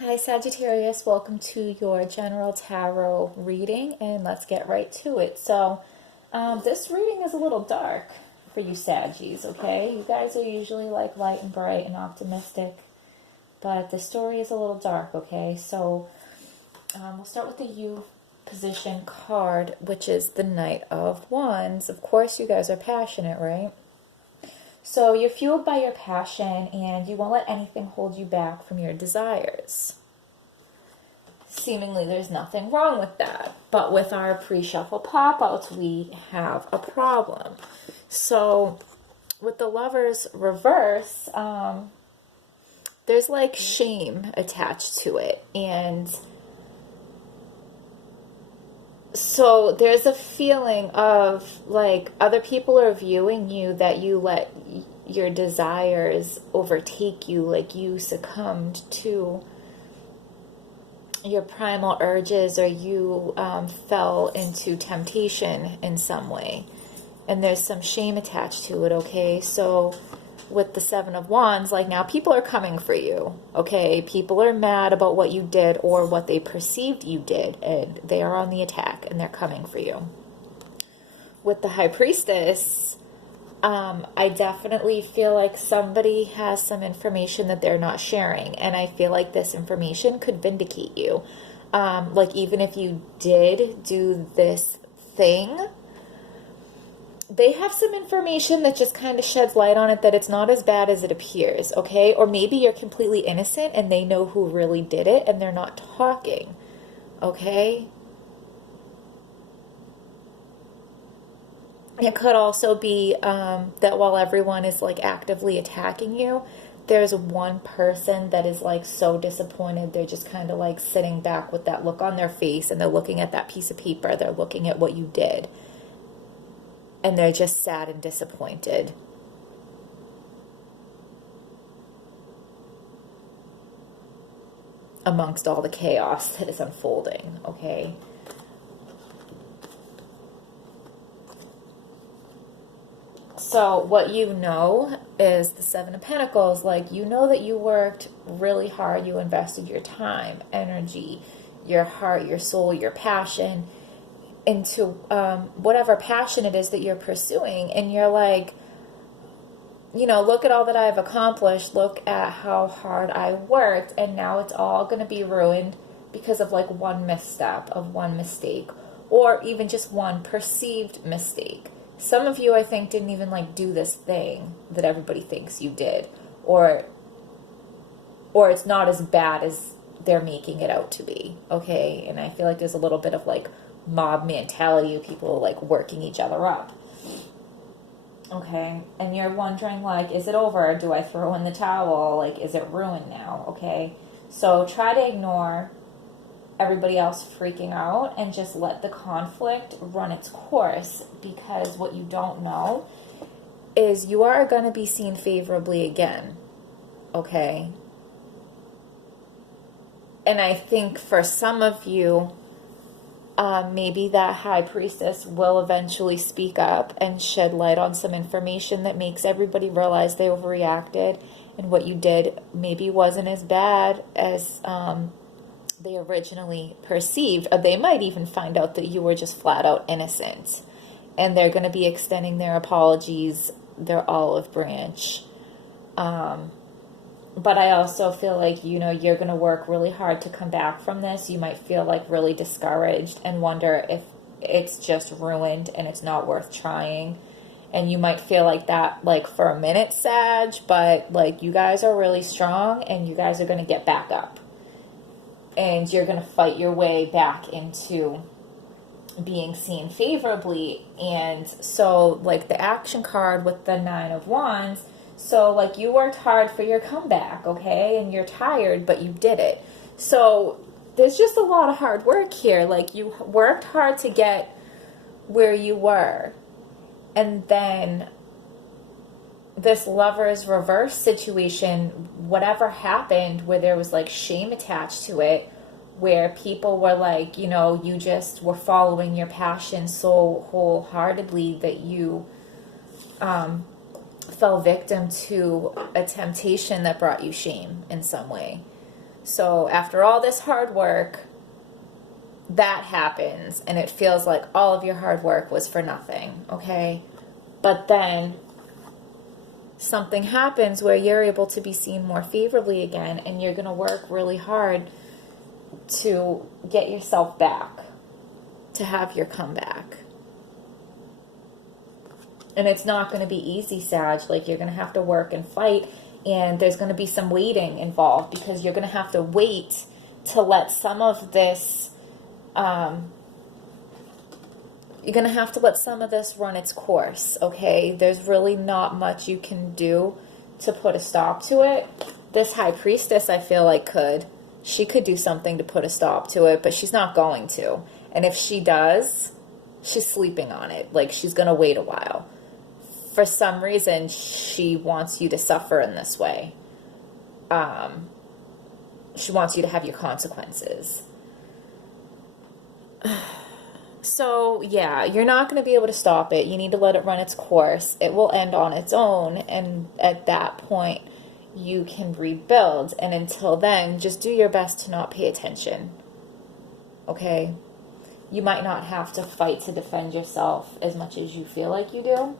Hi Sagittarius, welcome to your general tarot reading, and let's get right to it. This reading is a little dark for you Saggies, okay? You guys are usually like light and bright and optimistic, but the story is a little dark, okay? We'll start with the U position card, which is the Knight of Wands. Of course, you guys are passionate, right? So you're fueled by your passion and you won't let anything hold you back from your desires. Seemingly there's nothing wrong with that. But with our pre-shuffle pop-outs, we have a problem. So with the Lovers reverse, there's like shame attached to it. And so there's a feeling of like other people are viewing you, that you let your desires overtake you, like you succumbed to your primal urges, or you fell into temptation in some way. And there's some shame attached to it, okay? So with the Seven of Wands, like now people are coming for you, okay? People are mad about what you did or what they perceived you did, and they are on the attack and they're coming for you. With the High Priestess, I definitely feel like somebody has some information that they're not sharing, and I feel like this information could vindicate you. Like even if you did do this thing, they have some information that just kind of sheds light on it, that it's not as bad as it appears, okay? Or maybe you're completely innocent and they know who really did it and they're not talking, okay? It could also be that while everyone is like actively attacking you, there's one person that is like so disappointed, they're just kind of like sitting back with that look on their face, and they're looking at that piece of paper, they're looking at what you did, and they're just sad and disappointed. Amongst all the chaos that is unfolding, okay? So what you know is the Seven of Pentacles. Like, you know that you worked really hard. You invested your time, energy, your heart, your soul, your passion into whatever passion it is that you're pursuing. And you're like, you know, look at all that I've accomplished. Look at how hard I worked. And now it's all going to be ruined because of like one misstep, of one mistake, or even just one perceived mistake. Some of you, I think, didn't even like do this thing that everybody thinks you did, or it's not as bad as they're making it out to be, okay? And I feel like there's a little bit of like mob mentality of people like working each other up, okay? And you're wondering like, is it over? Do I throw in the towel? Like, is it ruined now? Okay, so try to ignore everybody else freaking out and just let the conflict run its course, because what you don't know is you are going to be seen favorably again, okay? And I think for some of you, maybe that High Priestess will eventually speak up and shed light on some information that makes everybody realize they overreacted, and what you did maybe wasn't as bad as they originally perceived. Or they might even find out that you were just flat out innocent, and they're going to be extending their apologies, their olive branch. But I also feel like, you know, you're going to work really hard to come back from this. You might feel like really discouraged and wonder if it's just ruined and it's not worth trying. And you might feel like that like for a minute, Sag, but like you guys are really strong and you guys are going to get back up. And you're going to fight your way back into being seen favorably. And so, like, the action card with the Nine of Wands, so, like, you worked hard for your comeback, okay? And you're tired, but you did it. So, there's just a lot of hard work here. Like, you worked hard to get where you were. And then this Lovers reverse situation, whatever happened where there was like shame attached to it, where people were like, you know, you just were following your passion so wholeheartedly that you fell victim to a temptation that brought you shame in some way. So after all this hard work, that happens, and it feels like all of your hard work was for nothing, okay? But then something happens where you're able to be seen more favorably again, and you're going to work really hard to get yourself back, to have your comeback. And it's not going to be easy, Sag. Like, you're going to have to work and fight, and there's going to be some waiting involved, because you're going to have to wait to let some of this you're going to have to let some of this run its course, okay? There's really not much you can do to put a stop to it. This High Priestess, I feel like, could. She could do something to put a stop to it, but she's not going to. And if she does, she's sleeping on it. Like, she's going to wait a while. For some reason, she wants you to suffer in this way. She wants you to have your consequences. So, yeah, you're not going to be able to stop it. You need to let it run its course. It will end on its own, and at that point, you can rebuild. And until then, just do your best to not pay attention. Okay? You might not have to fight to defend yourself as much as you feel like you do.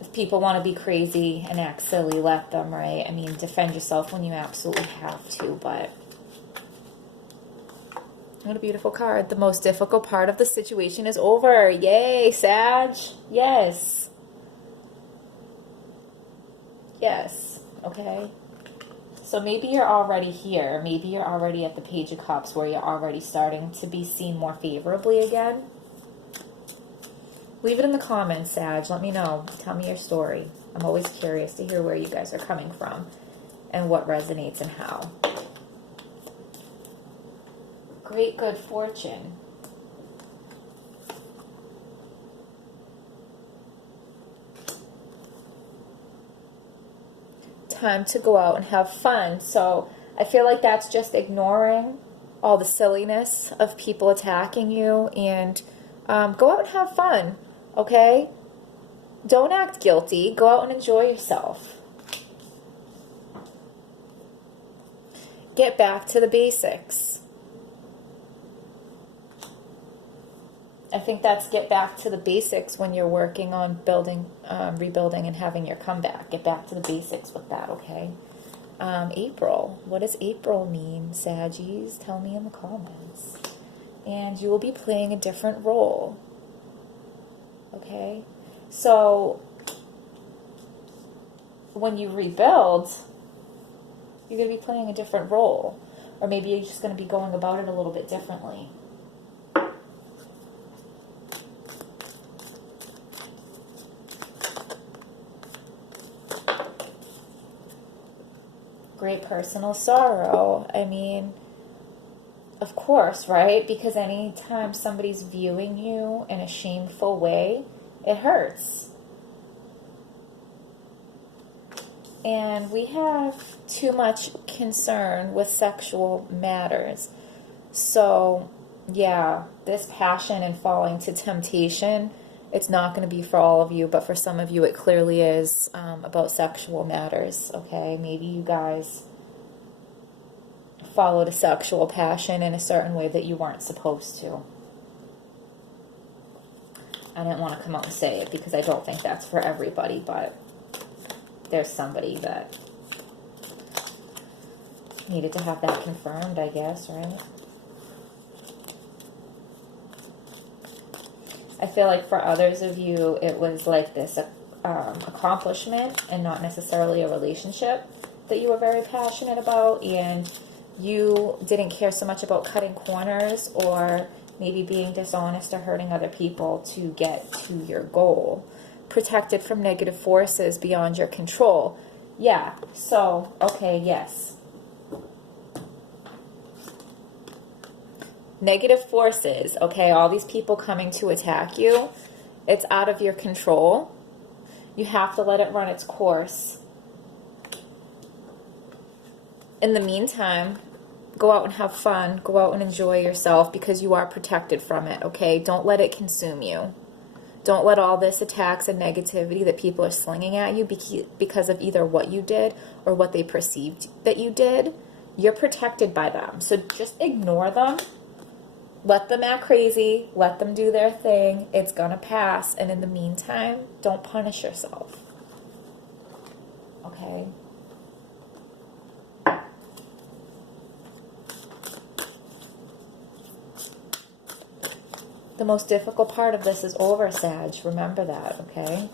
If people want to be crazy and act silly, let them, right? I mean, defend yourself when you absolutely have to, but... What a beautiful card. The most difficult part of the situation is over. Yay, Sag. Yes. Yes. Okay. So maybe you're already here. Maybe you're already at the Page of Cups, where you're already starting to be seen more favorably again. Leave it in the comments, Sag. Let me know. Tell me your story. I'm always curious to hear where you guys are coming from and what resonates and how. Great good fortune. Time to go out and have fun. So I feel like that's just ignoring all the silliness of people attacking you, and go out and have fun, okay? Don't act guilty. Go out and enjoy yourself. Get back to the basics. I think that's get back to the basics when you're working on building, rebuilding, and having your comeback. Get back to the basics with that, okay? April. What does April mean, Saggies? Tell me in the comments. And you will be playing a different role, okay? So, when you rebuild, you're going to be playing a different role. Or maybe you're just going to be going about it a little bit differently. Great personal sorrow. I mean, of course, right? Because anytime somebody's viewing you in a shameful way, it hurts. And we have too much concern with sexual matters. So, yeah, this passion and falling to temptation, it's not going to be for all of you, but for some of you it clearly is about sexual matters, okay? Maybe you guys followed a sexual passion in a certain way that you weren't supposed to. I didn't want to come out and say it because I don't think that's for everybody, but there's somebody that needed to have that confirmed, I guess, right? I feel like for others of you, it was like this accomplishment and not necessarily a relationship that you were very passionate about, and you didn't care so much about cutting corners or maybe being dishonest or hurting other people to get to your goal. Protected from negative forces beyond your control. Yeah, so, okay, yes. Negative forces, okay, all these people coming to attack you, it's out of your control. You have to let it run its course. In the meantime, go out and have fun. Go out and enjoy yourself because you are protected from it, okay? Don't let it consume you. Don't let all this attacks and negativity that people are slinging at you because of either what you did or what they perceived that you did. You're protected by them. So just ignore them. Let them act crazy. Let them do their thing. It's going to pass. And in the meantime, don't punish yourself. Okay? The most difficult part of this is over, Sag. Remember that, okay?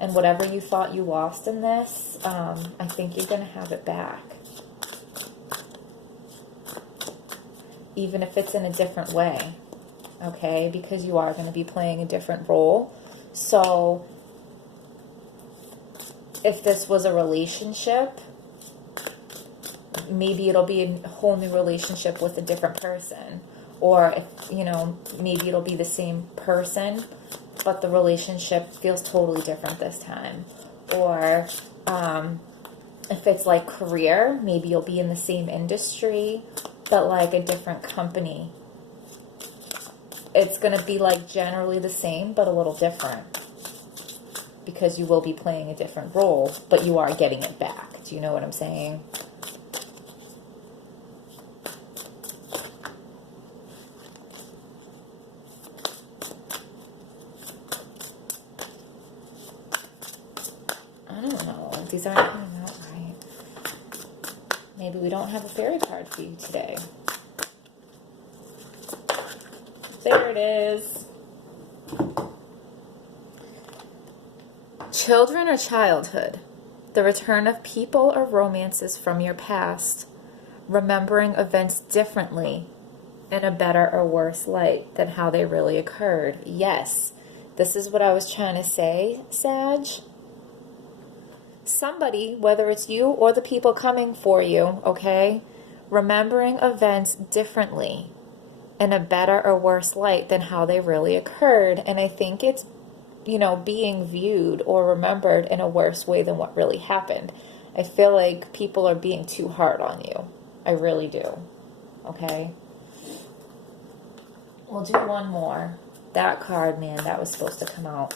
And whatever you thought you lost in this, I think you're going to have it back. Even if it's in a different way, okay? Because you are going to be playing a different role. So, if this was a relationship, maybe it'll be a whole new relationship with a different person. Or, if, you know, maybe it'll be the same person, but the relationship feels totally different this time. Or, if it's like career, maybe you'll be in the same industry, but like a different company. It's going to be like generally the same, but a little different. Because you will be playing a different role, but you are getting it back. Do you know what I'm saying? I don't know. These aren't coming out right. Maybe we don't have a fairy card for you today. There it is. Children or childhood. The return of people or romances from your past. Remembering events differently in a better or worse light than how they really occurred. Yes, this is what I was trying to say, Sag. Somebody, whether it's you or the people coming for you, okay, remembering events differently in a better or worse light than how they really occurred. And I think it's, you know, being viewed or remembered in a worse way than what really happened. I feel like people are being too hard on you. I really do. Okay? We'll do one more. That card, man, that was supposed to come out.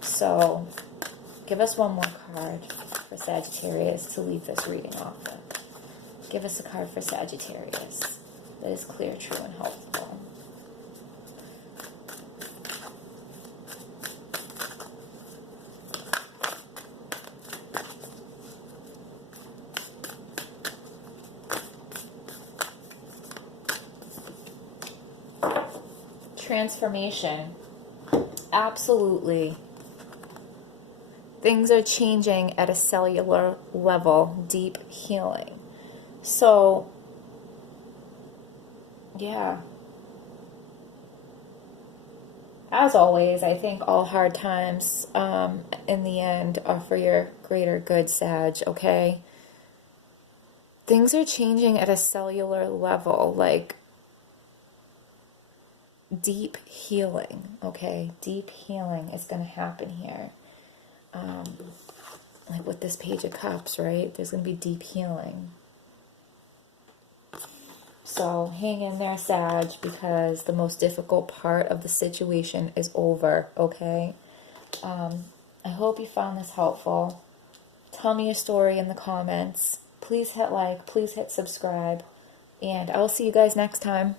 So, give us one more card for Sagittarius to leave this reading off with. Give us a card for Sagittarius that is clear, true, and helpful. Transformation. Absolutely. Things are changing at a cellular level, deep healing. So, yeah. As always, I think all hard times in the end are for your greater good, Sag, okay? Things are changing at a cellular level, like deep healing, okay? Deep healing is going to happen here. Like with this Page of Cups, right? There's going to be deep healing. So hang in there, Sag, because the most difficult part of the situation is over, okay? I hope you found this helpful. Tell me your story in the comments. Please hit like, please hit subscribe, and I will see you guys next time.